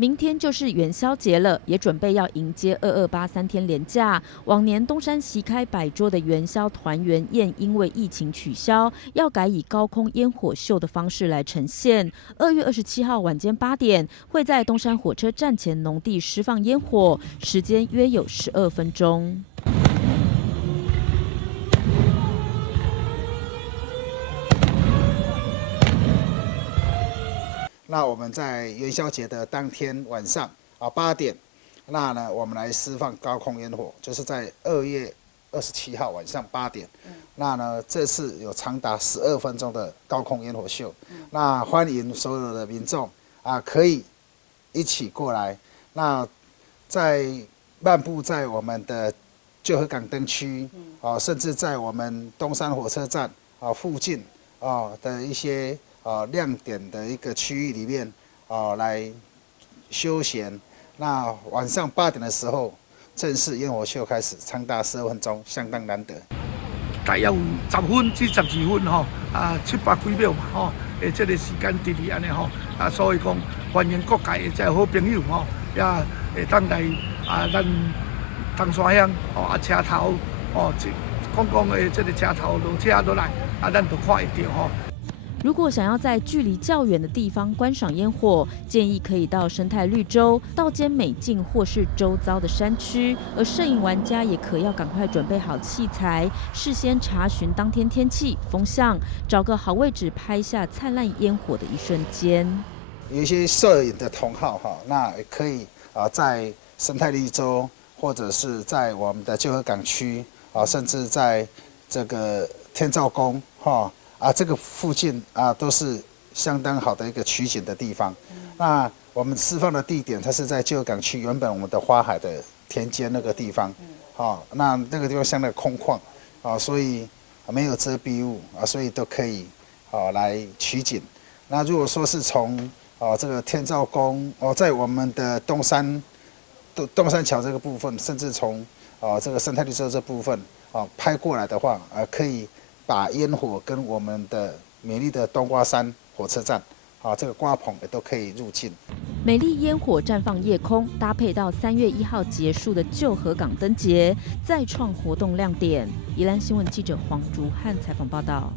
明天就是元宵节了，也准备要迎接228-3天连假。往年东山席开百桌的元宵团圆宴，因为疫情取消，要改以高空烟火秀的方式来呈现。2月27号晚间8点，会在东山火车站前农地释放烟火，时间约有12分钟。那我们在元宵节的当天晚上8点，那呢我们来释放高空烟火，就是在2月27号晚上8点。那呢这次有长达12分钟的高空烟火秀，那欢迎所有的民众可以一起过来。那在漫步在我们的旧河港灯区甚至在我们东山火车站附近的一些亮点的一个区域里面来休闲。那晚上8点的时候，正式烟火秀开始，长达12分钟，相当难得。大约有10分至12分700几秒嘛这个时间伫哩安尼所以讲欢迎各界的这好朋友也会当来咱东山乡车头讲的这个车头落车落来咱就看会到如果想要在距离较远的地方观赏烟火，建议可以到生态绿洲、道间美境或是周遭的山区。而摄影玩家也可要赶快准备好器材，事先查询当天天气、风向，找个好位置拍下灿烂烟火的一瞬间。有一些摄影的同好那也可以在生态绿洲，或者是在我们的旧河港区甚至在这个天照宫这个附近都是相当好的一个取景的地方。那我们释放的地点，它是在旧港区原本我们的花海的田间那个地方，那个地方相当空旷所以没有遮蔽物所以都可以来取景。那如果说是从这个天照宫在我们的东山桥这个部分，甚至从这个生态绿洲这部分拍过来的话可以把烟火跟我们的美丽的冬瓜山火车站这个瓜棚也都可以入境。美丽烟火绽放夜空，搭配到3月1号结束的旧河港灯节，再创活动亮点。宜兰新闻记者黄竹汉采访报道。